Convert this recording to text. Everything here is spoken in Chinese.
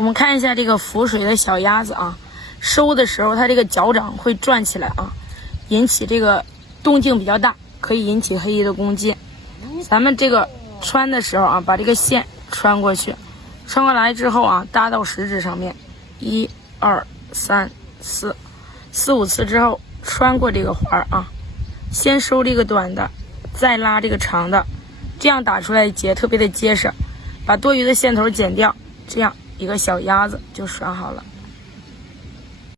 我们看一下这个浮水的小鸭子啊，收的时候它这个脚掌会转起来啊，引起这个动静比较大，可以引起黑衣的攻击。咱们这个穿的时候啊，把这个线穿过去，穿过来之后啊，搭到食指上面，1、2、3、4，4、5次之后穿过这个环啊，先收这个短的，再拉这个长的，这样打出来结特别的结实。把多余的线头剪掉，这样一个小鸭子就拴好了。